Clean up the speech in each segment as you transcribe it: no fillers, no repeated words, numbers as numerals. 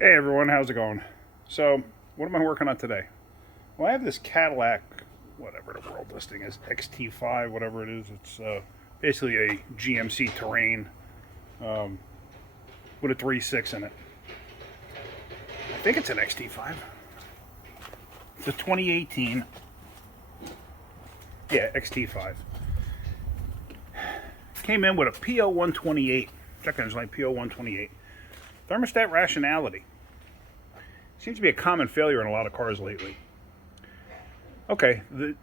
Hey everyone, how's it going? So, what am I working on today? Well, I have this Cadillac, whatever the world listing is, XT5, whatever it is. It's basically a GMC Terrain with a 3.6 in it. I think it's an XT5. It's a 2018. Yeah, XT5. Came in with a PO128. Check engine light PO128. Thermostat rationality. Seems to be a common failure in a lot of cars lately. Okay, the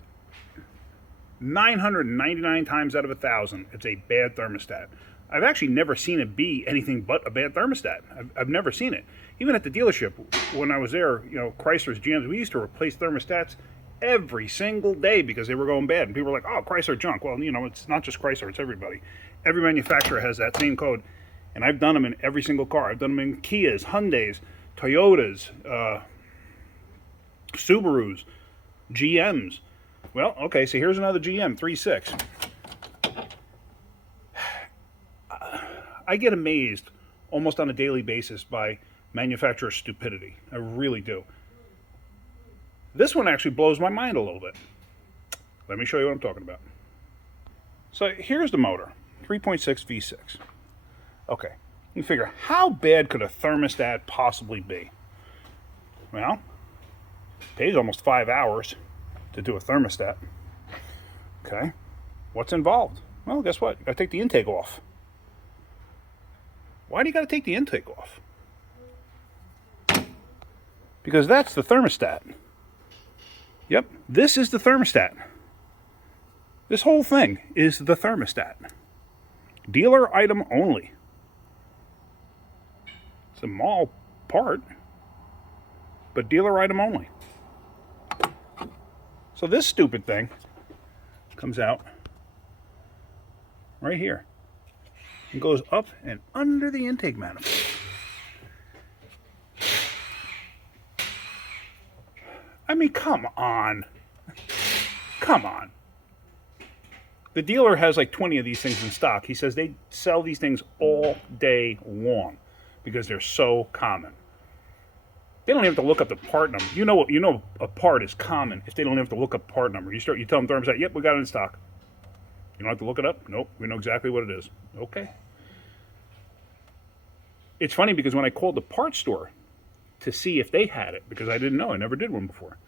999 times out of 1,000, it's a bad thermostat. I've actually never seen it be anything but a bad thermostat. I've never seen it. Even at the dealership, when I was there, Chrysler's, GMs, we used to replace thermostats every single day because they were going bad. And people were like, oh, Chrysler junk. Well, it's not just Chrysler, it's everybody. Every manufacturer has that same code. And I've done them in every single car. I've done them in Kias, Hyundais, Toyotas, Subarus, GMs. Well, okay, so here's another GM, 3.6. I get amazed almost on a daily basis by manufacturer stupidity. I really do. This one actually blows my mind a little bit. Let me show you what I'm talking about. So here's the motor, 3.6 V6. Okay, you figure, how bad could a thermostat possibly be? Well, it pays almost 5 hours to do a thermostat. Okay, what's involved? Well, guess what? You gotta take the intake off. Why do you gotta take the intake off? Because that's the thermostat. Yep, this is the thermostat. This whole thing is the thermostat. Dealer item only. It's a mall part, but dealer item only. So this stupid thing comes out right here and goes up and under the intake manifold. I mean, come on. Come on. The dealer has like 20 of these things in stock. He says they sell these things all day long because they're so common. They don't have to look up the part number. You know a part is common if they don't have to look up part number. You tell them thermostat, yep, we got it in stock. You don't have to look it up? Nope, we know exactly what it is. Okay. It's funny because when I called the parts store to see if they had it, because I didn't know, I never did one before.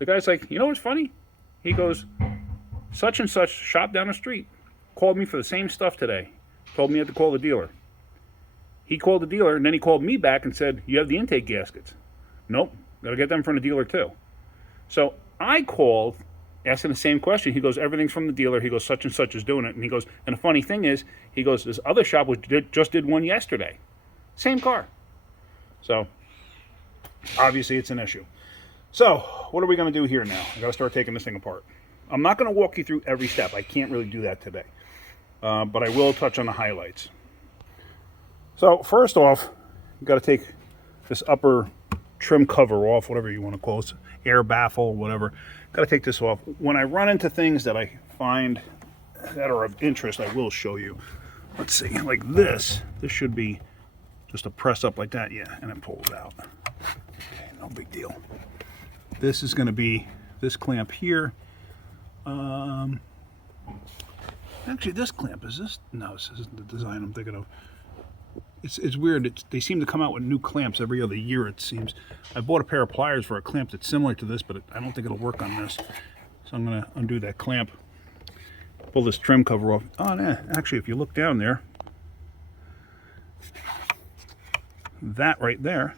The guy's like, you know what's funny? He goes, such and such shop down the street called me for the same stuff today. Told me I had to call the dealer. He called the dealer, and then he called me back and said, you have the intake gaskets. Nope, got to get them from the dealer too. So I called, asking the same question. He goes, everything's from the dealer. He goes, such and such is doing it. And he goes, and the funny thing is, he goes, this other shop just did one yesterday. Same car. So obviously it's an issue. So what are we going to do here now? I got to start taking this thing apart. I'm not going to walk you through every step. I can't really do that today. But I will touch on the highlights. So first off, you got to take this upper trim cover off, whatever you want to call it, air baffle, whatever. Got to take this off. When I run into things that I find that are of interest, I will show you. Let's see, like this should be just a press up like that, yeah, and it pulls out. Okay, no big deal. This is going to be this clamp here. Actually, this clamp is this? No, this isn't the design I'm thinking of. It's weird. They seem to come out with new clamps every other year, it seems. I bought a pair of pliers for a clamp that's similar to this, but I don't think it'll work on this. So I'm going to undo that clamp, pull this trim cover off. Oh, yeah. Actually, if you look down there, that right there,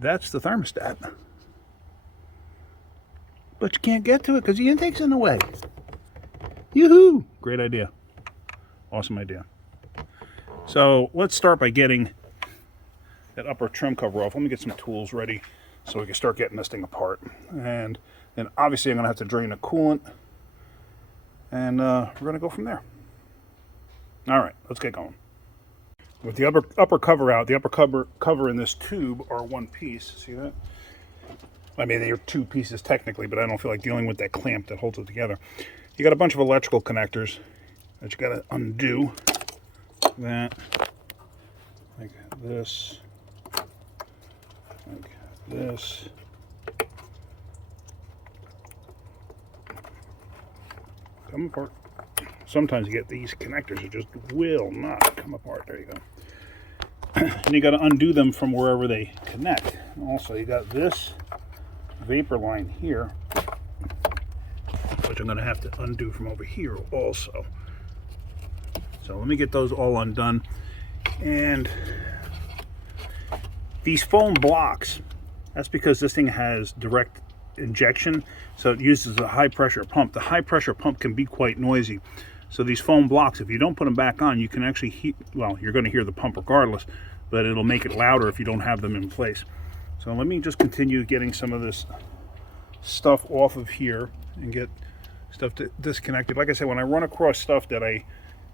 that's the thermostat. But you can't get to it because the intake's in the way. Yoo-hoo! Great idea. Awesome idea. So let's start by getting that upper trim cover off. Let me get some tools ready so we can start getting this thing apart. And then obviously I'm going to have to drain the coolant. And we're going to go from there. All right, let's get going. With the upper cover out, the upper cover in this tube are one piece. See that? I mean, they're two pieces technically, but I don't feel like dealing with that clamp that holds it together. You got a bunch of electrical connectors that you got to undo. That, like this, this. Come apart. Sometimes you get these connectors that just will not come apart. There you go. And you got to undo them from wherever they connect. Also, you got this vapor line here, which I'm going to have to undo from over here also. So let me get those all undone. And these foam blocks, that's because this thing has direct injection, so it uses a high pressure pump. The high pressure pump can be quite noisy. So these foam blocks, if you don't put them back on, you can actually hear, well, you're going to hear the pump regardless, but it'll make it louder if you don't have them in place. So let me just continue getting some of this stuff off of here and get stuff disconnected. Like I said, when I run across stuff that I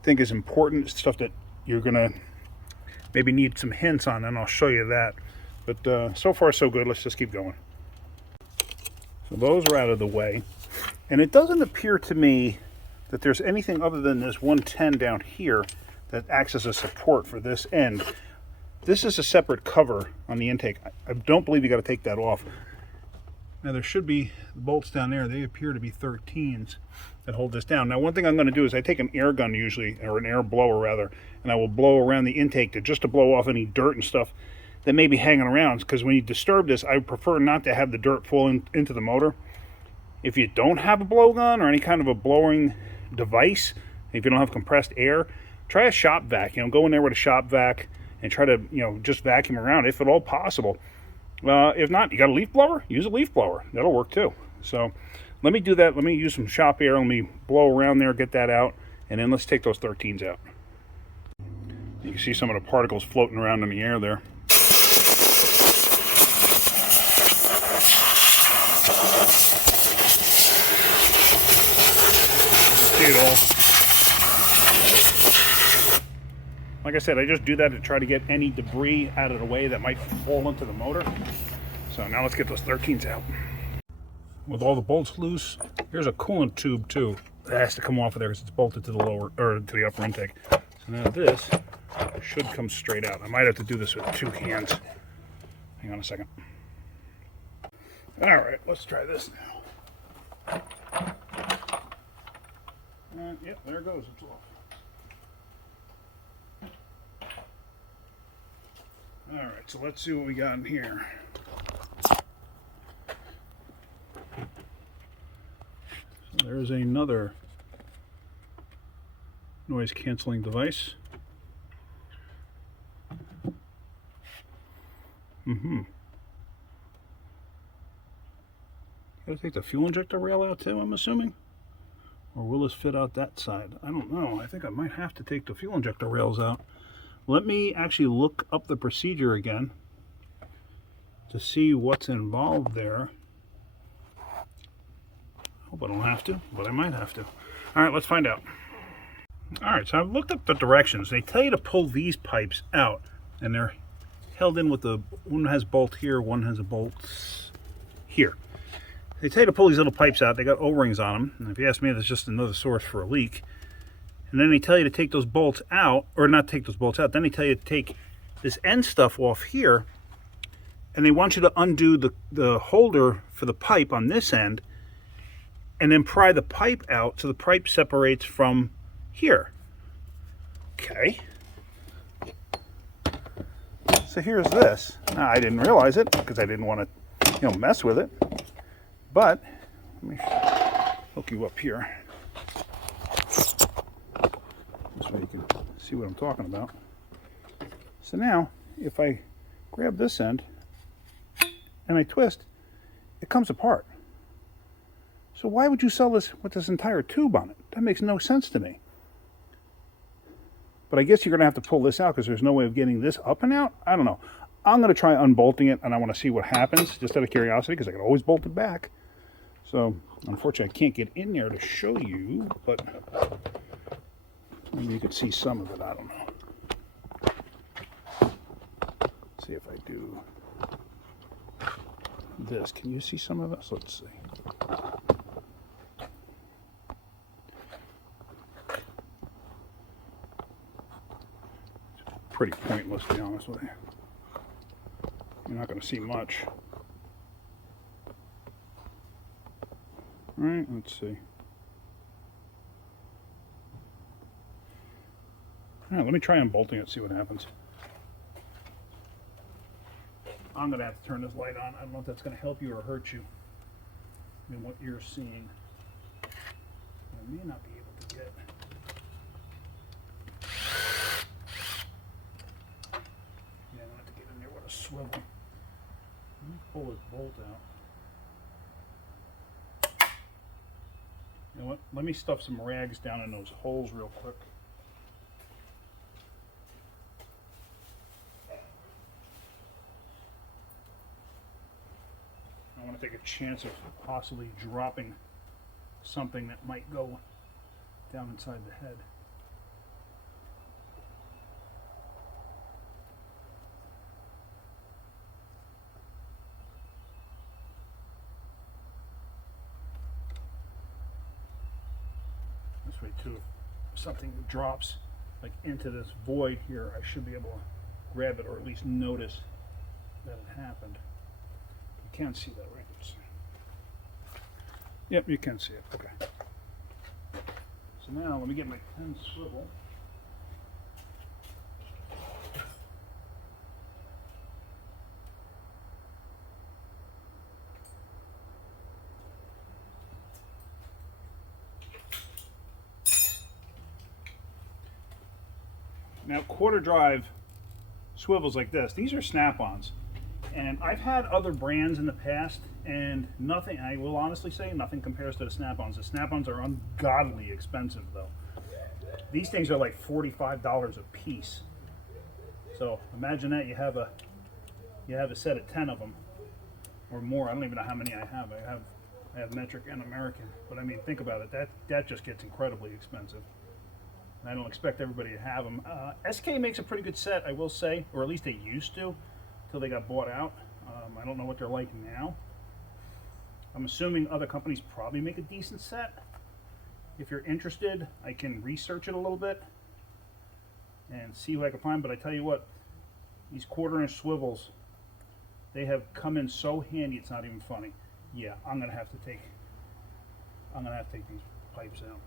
think is important, stuff that you're going to maybe need some hints on, and I'll show you that. But so far so good. Let's just keep going. So those are out of the way. And it doesn't appear to me that there's anything other than this 110 down here that acts as a support for this end. This is a separate cover on the intake. I don't believe you got to take that off. Now there should be the bolts down there. They appear to be 13s that hold this down. Now one thing I'm going to do is I take an air gun usually, or an air blower rather, and I will blow around the intake just to blow off any dirt and stuff that may be hanging around, because when you disturb this, I prefer not to have the dirt fall into the motor. If you don't have a blowgun or any kind of a blowing device, if you don't have compressed air, try a shop vac. Go in there with a shop vac and try to just vacuum around if at all possible. If not, you got a leaf blower, use a leaf blower. That'll work too. So let me do that. Let me use some shop air. Let me blow around there, get that out, and then let's take those 13s out. You can see some of the particles floating around in the air there. See it all. Like I said, I just do that to try to get any debris out of the way that might fall into the motor. So now let's get those 13s out. With all the bolts loose, here's a coolant tube too. It has to come off of there because it's bolted to the lower, or to the upper intake. So now this should come straight out. I might have to do this with two hands. Hang on a second. All right, let's try this now. Yep, there it goes. It's off. All right, so let's see what we got in here. So there's another noise canceling device. Gotta take the fuel injector rail out too, I'm assuming? Or will this fit out that side? I don't know. I think I might have to take the fuel injector rails out. Let me actually look up the procedure again to see what's involved there. Hope I don't have to, but I might have to. All right, let's find out. All right, so I've looked up the directions. They tell you to pull these pipes out, and they're held in with the, one has bolt here, one has a bolt here. They tell you to pull these little pipes out. They got O-rings on them. And if you ask me, that's just another source for a leak. And then they tell you to take those bolts out, or not take those bolts out. Then they tell you to take this end stuff off here, and they want you to undo the holder for the pipe on this end, and then pry the pipe out so the pipe separates from here. Okay. So here's this. Now, I didn't realize it because I didn't want to, mess with it. But let me hook you up here. This way you can see what I'm talking about. So now, if I grab this end and I twist, it comes apart. So why would you sell this with this entire tube on it? That makes no sense to me. But I guess you're going to have to pull this out because there's no way of getting this up and out. I don't know. I'm going to try unbolting it, and I want to see what happens, just out of curiosity, because I can always bolt it back. So, unfortunately, I can't get in there to show you, but maybe you could see some of it. I don't know. See if I do this. Can you see some of this? Let's see. It's pretty pointless, to be honest with you. You're not going to see much. Right, let's see. All right, let me try unbolting it, see what happens. I'm going to have to turn this light on. I don't know if that's going to help you or hurt you in what you're seeing. I may not be able to get. Yeah, I'm going to have to get in there with a swivel. Let me pull this bolt out. You know what? Let me stuff some rags down in those holes real quick. I want to take a chance of possibly dropping something that might go down inside the head. This way too, if something drops like into this void here, I should be able to grab it or at least notice that it happened. You can see that, right? Yep, you can see it. Okay. So now let me get my pen swivel. Now, quarter drive swivels like this, these are snap-ons. And I've had other brands in the past, and nothing, I will honestly say, nothing compares to the snap-ons. The snap-ons are ungodly expensive, though. These things are like $45 a piece. So imagine that you have a set of 10 of them, or more. I don't even know how many I have. I have metric and American, but I mean, think about it. That just gets incredibly expensive. And I don't expect everybody to have them. SK makes a pretty good set, I will say, or at least they used to, until they got bought out. I don't know what they're like now. I'm assuming other companies probably make a decent set. If you're interested, I can research it a little bit and see what I can find. But I tell you what, these quarter-inch swivels, they have come in so handy. It's not even funny. Yeah, I'm gonna have to take these pipes out,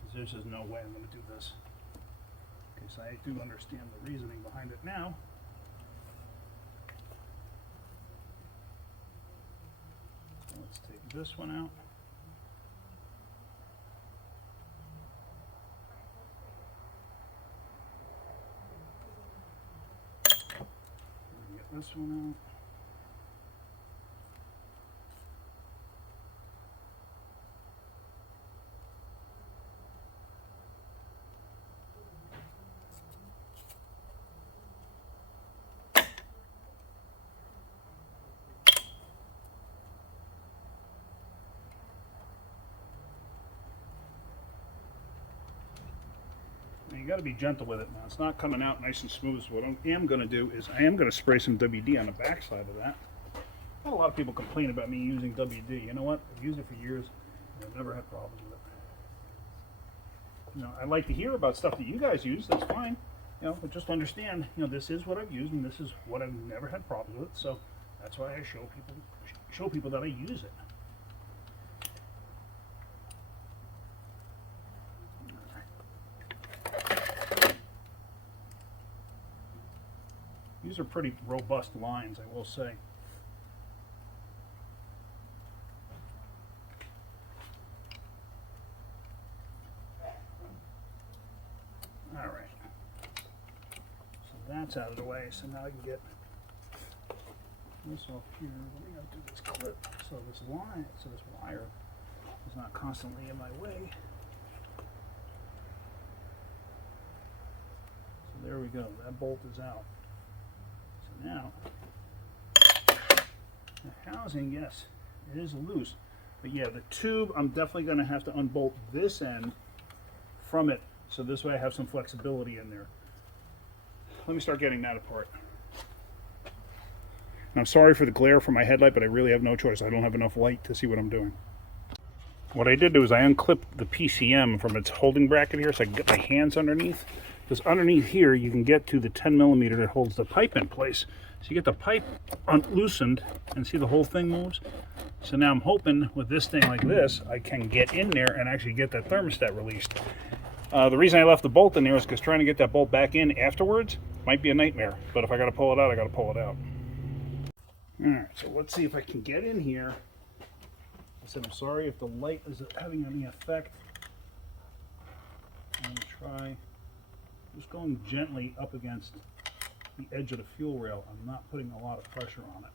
because there's just no way I'm gonna do this. Okay, so I do understand the reasoning behind it now. Let's take this one out. Get this one out. You got to be gentle with it now. It's not coming out nice and smooth. So what I am going to do is I am going to spray some WD on the back side of that. Not a lot of people complain about me using WD. You know what? I've used it for years and I've never had problems with it. You know, I like to hear about stuff that you guys use. That's fine. You know, but just understand, you know, this is what I've used and this is what I've never had problems with. So that's why I show people that I use it. These are pretty robust lines, I will say. All right. So that's out of the way. So now I can get this off here. Let me undo this clip so this wire is not constantly in my way. So there we go. That bolt is out. Now, the housing, yes, it is loose. But yeah, the tube, I'm definitely going to have to unbolt this end from it, so this way I have some flexibility in there. Let me start getting that apart. And I'm sorry for the glare from my headlight, but I really have no choice. I don't have enough light to see what I'm doing. What I did do is I unclipped the PCM from its holding bracket here, so I can get my hands underneath because underneath here you can get to the 10 millimeter that holds the pipe in place. So you get the pipe loosened and see the whole thing moves. So now I'm hoping with this thing like this, I can get in there and actually get that thermostat released. The reason I left the bolt in there is because trying to get that bolt back in afterwards might be a nightmare. But if I got to pull it out, I got to pull it out. Alright, so let's see if I can get in here. I said I'm sorry if the light is having any effect. I'm going to try just going gently up against the edge of the fuel rail. I'm not putting a lot of pressure on it.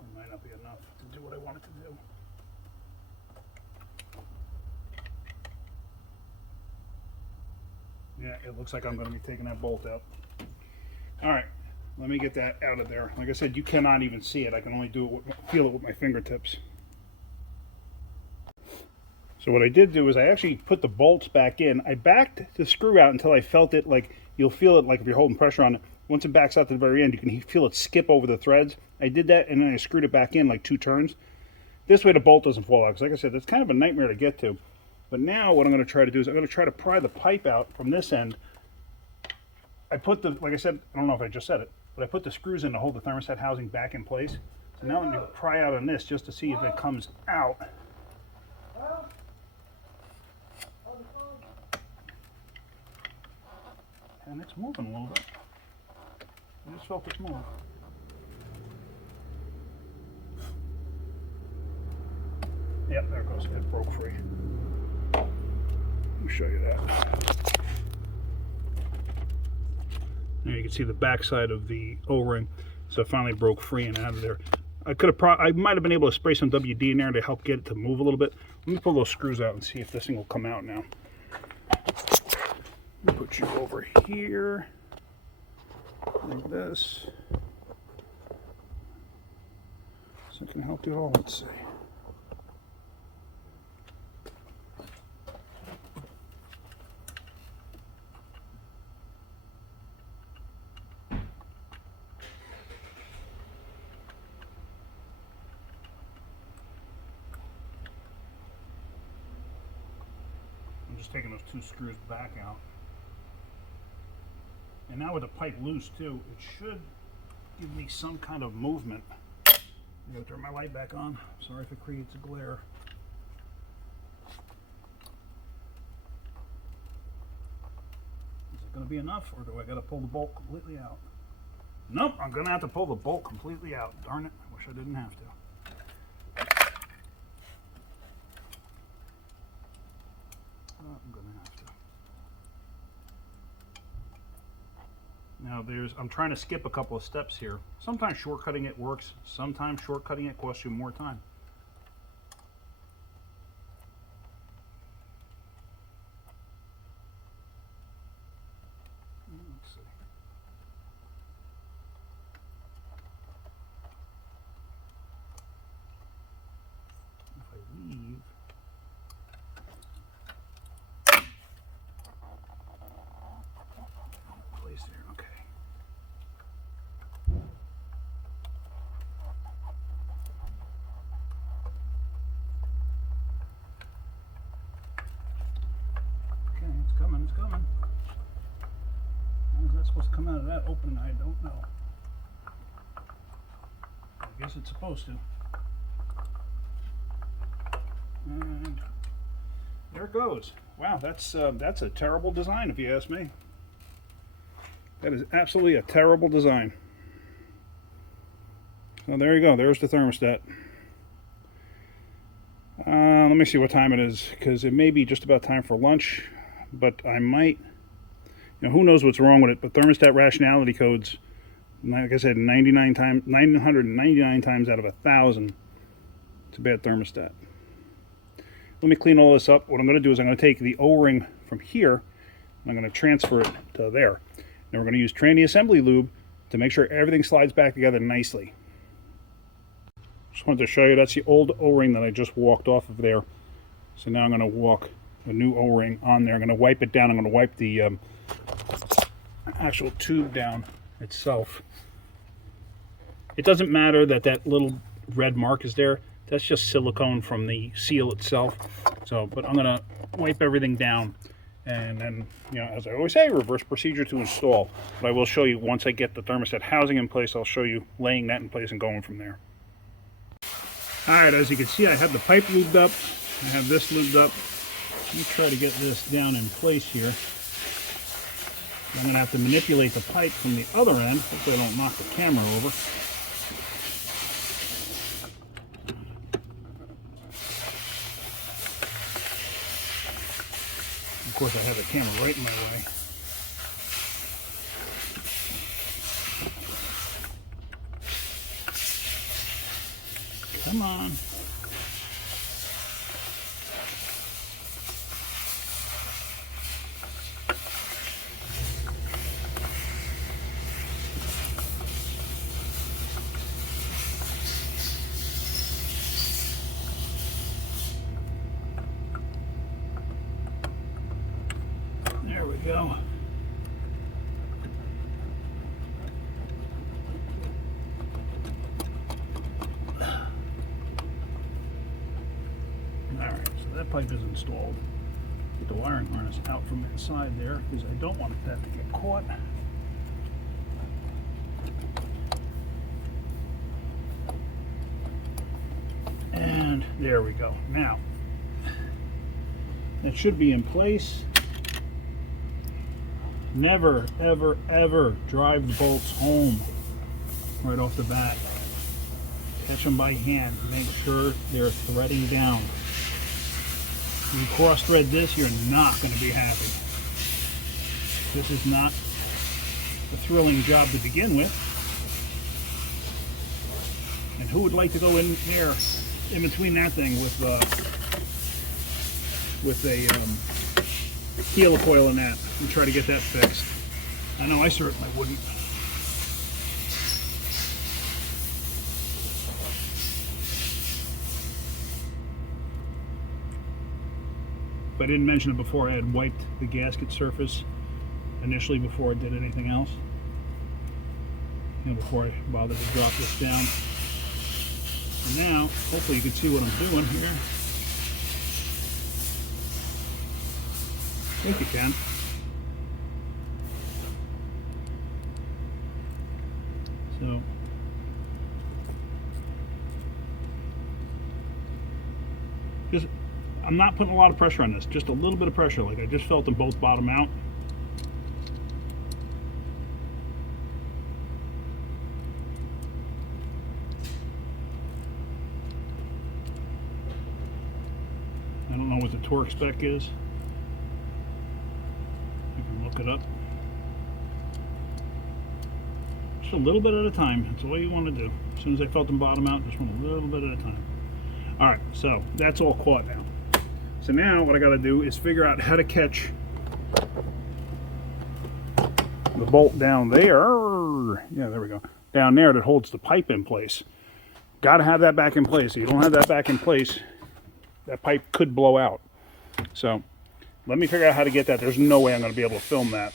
It might not be enough to do what I want it to do. Yeah, it looks like I'm going to be taking that bolt out. All right, let me get that out of there. Like I said, you cannot even see it. I can only do it with, feel it with my fingertips. So what I did do is I actually put the bolts back in. I backed the screw out until I felt it, like you'll feel it like if you're holding pressure on it. Once it backs out to the very end, you can feel it skip over the threads. I did that and then I screwed it back in like 2 turns. This way the bolt doesn't fall out. Because like I said, it's kind of a nightmare to get to. But now what I'm going to try to do is I'm going to try to pry the pipe out from this end. I put the, like I said, I don't know if I just said it, but I put the screws in to hold the thermostat housing back in place. So now I'm going to pry out on this just to see if it comes out. And it's moving a little bit. I just felt it move. Yep, there it goes. It broke free. Let me show you that. Now you can see the backside of the O-ring. So it finally broke free and out of there. I might have been able to spray some WD in there to help get it to move a little bit. Let me pull those screws out and see if this thing will come out now. Let me put you over here, like this. So I can help you all, let's see. I'm just taking those 2 screws back out. And now with the pipe loose too, it should give me some kind of movement. I gotta turn my light back on. Sorry if it creates a glare. Is it gonna be enough, or do I gotta pull the bolt completely out? Nope, I'm gonna have to pull the bolt completely out. Darn it, I wish I didn't have to. I'm gonna have to. Now I'm trying to skip a couple of steps here. Sometimes shortcutting it works. Sometimes shortcutting it costs you more time. Let's see. If I leave. Place there, okay. It's coming. How is that supposed to come out of that opening? I don't know. I guess it's supposed to. And there it goes. Wow, that's a terrible design if you ask me. That is absolutely a terrible design. So there you go. There's the thermostat. Let me see what time it is, because it may be just about time for lunch. But I might, who knows what's wrong with it, but thermostat rationality codes, like I said, 999 times out of 1,000, it's a bad thermostat. Let me clean all this up. What I'm going to do is I'm going to take the O-ring from here, and I'm going to transfer it to there. Now we're going to use Disassembly lube to make sure everything slides back together nicely. Just wanted to show you, that's the old O-ring that I just walked off of there. So now I'm going to walk a new O-ring on there. I'm going to wipe it down. I'm going to wipe the actual tube down itself. It doesn't matter that that little red mark is there. That's just silicone from the seal itself. So, but I'm gonna wipe everything down, and then, you know, as I always say, reverse procedure to install. But I will show you once I get the thermostat housing in place. I'll show you laying that in place and going from there. All right, as you can see, I have the pipe lubed up. I have this lubed up. Let me try to get this down in place here. I'm going to have to manipulate the pipe from the other end. Hopefully I don't knock the camera over. Of course, I have the camera right in my way. Come on. There we go. Alright, so that pipe is installed. Get the wiring harness out from inside there because I don't want that to get caught. And there we go. Now, that should be in place. Never, ever, ever drive the bolts home right off the bat. Catch them by hand. Make sure they're threading down. When you cross thread this, you're not going to be happy. This is not a thrilling job to begin with. And who would like to go in there, in between that thing with a helicoil in that and try to get that fixed? I know I certainly wouldn't. If I didn't mention it before, I had wiped the gasket surface initially before I did anything else. You know, before I bothered to drop this down. And now, hopefully you can see what I'm doing here. I think you can. So, just, I'm not putting a lot of pressure on this, just a little bit of pressure, like I just felt them both bottom out. I don't know what the torque spec is. I can look it up. Just a little bit at a time. That's all you want to do. As soon as I felt them bottom out, just went a little bit at a time. Alright, so that's all caught now. So now what I got to do is figure out how to catch the bolt down there. Yeah, there we go. Down there that holds the pipe in place. Got to have that back in place. If you don't have that back in place, that pipe could blow out. So let me figure out how to get that. There's no way I'm going to be able to film that.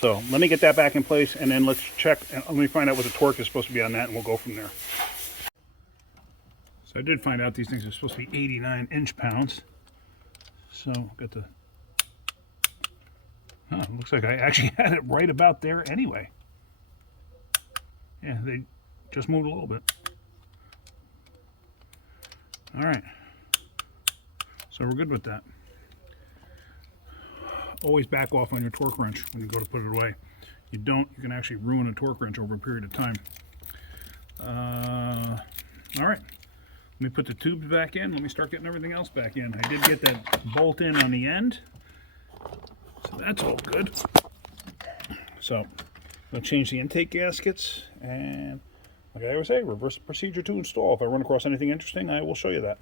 So let me get that back in place, and then let's check, and let me find out what the torque is supposed to be on that, and we'll go from there. So I did find out these things are supposed to be 89 inch-pounds. So got the, looks like I actually had it right about there anyway. Yeah, they just moved a little bit. All right. So we're good with that. Always back off on your torque wrench when you go to put it away. You don't, you can actually ruin a torque wrench over a period of time. All right, let me put the tubes back in. Let me start getting everything else back in. I did get that bolt in on the end, so that's all good. So I'll change the intake gaskets, and like I always say, reverse the procedure to install. If I run across anything interesting, I will show you that.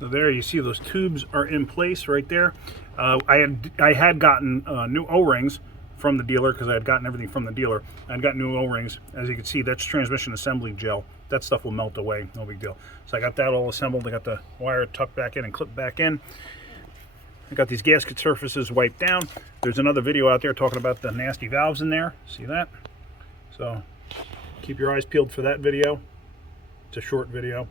So there you see those tubes are in place right there. I had gotten new O-rings from the dealer because I had gotten everything from the dealer. I had got new O-rings. As you can see, that's transmission assembly gel. That stuff will melt away, no big deal. So I got that all assembled. I got the wire tucked back in and clipped back in. I got these gasket surfaces wiped down. There's another video out there talking about the nasty valves in there. See that? So keep your eyes peeled for that video. It's a short video.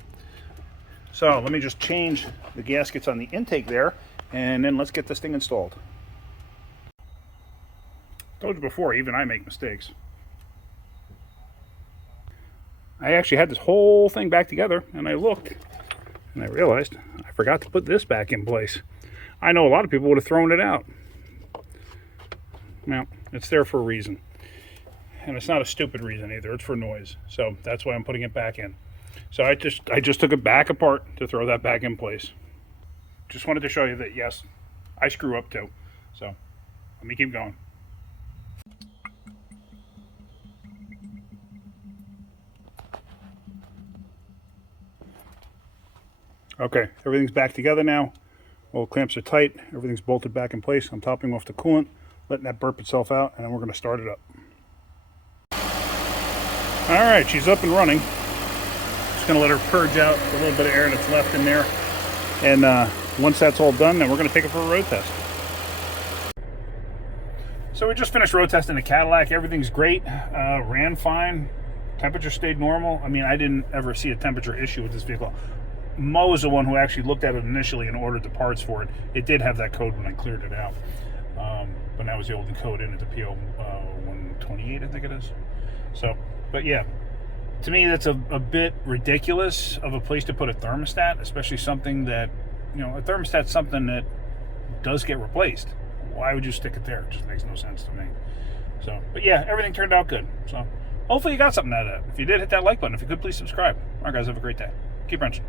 So let me just change the gaskets on the intake there, and then let's get this thing installed. Told you before, even I make mistakes. I actually had this whole thing back together, and I looked, and I realized I forgot to put this back in place. I know a lot of people would have thrown it out. Well, it's there for a reason. And it's not a stupid reason either, it's for noise. So that's why I'm putting it back in. So I just took it back apart to throw that back in place. Just wanted to show you that, yes, I screw up too. So let me keep going. Okay, everything's back together now. All clamps are tight. Everything's bolted back in place. I'm topping off the coolant, letting that burp itself out, and then we're going to start it up. All right, she's up and running. Just going to let her purge out a little bit of air that's left in there. And once that's all done, then we're going to take it for a road test. So we just finished road testing the Cadillac. Everything's great. Ran fine. Temperature stayed normal. I mean, I didn't ever see a temperature issue with this vehicle. Mo was the one who actually looked at it initially and ordered the parts for it. It did have that code when I cleared it out. But that was the old code in at the PO 128, I think it is. So, but yeah, to me that's a bit ridiculous of a place to put a thermostat, especially something that, you know, a thermostat's something that does get replaced. Why would you stick it there? It just makes no sense to me. So, but yeah, everything turned out good. So hopefully you got something out of that. If you did, hit that like button. If you could, please subscribe. All right, guys, have a great day. Keep wrenching.